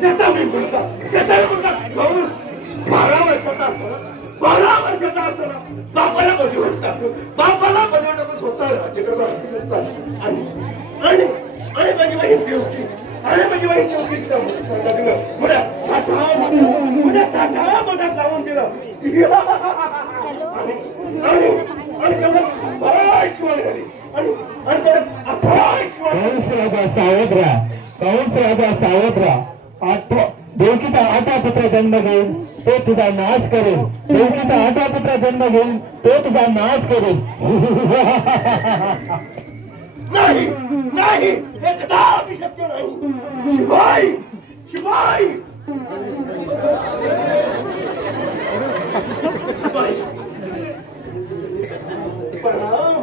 त्याचा मी मुलगा 12 वर्षाचा असताना बापाला बदलून टाकतो स्वतः आणि माझी बहीण देवकी माझी बहीण चौकी ताटा लावून दिलं आणि शिवाय झाली आणि सावधरा देवकीचा 8 पुत्र जन्म घेऊन तो तुझा नाश करेल देवकीचा 8 पुत्र जन्म घेऊन तो तुझा नाश करेल नाही नाही हे कदापि शक्य नाही शिवाय शिवाय प्रणाम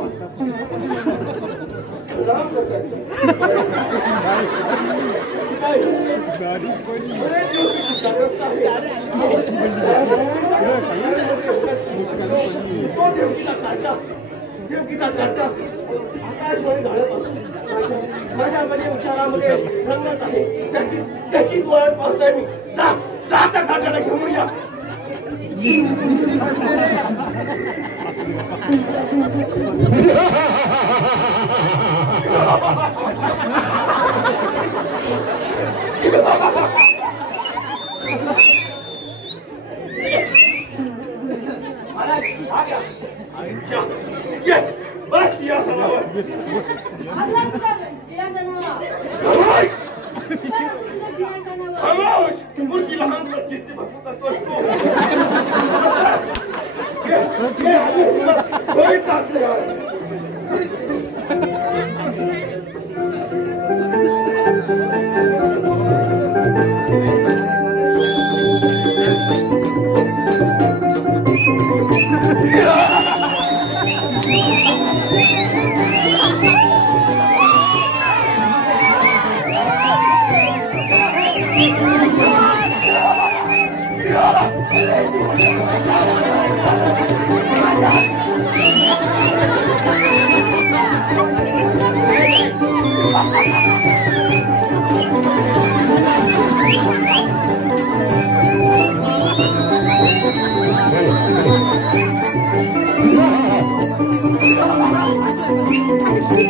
देवकीचा काटा आकाशवाणी झालं माझ्या विचारामध्ये रंगत आहे त्याची वाट पाहतोय मी जा त्या काटाला घेऊन या बस या सणावर खामोश मूर्ती लहान किती भक्ती करतोय कोई तास नाही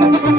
Thank you.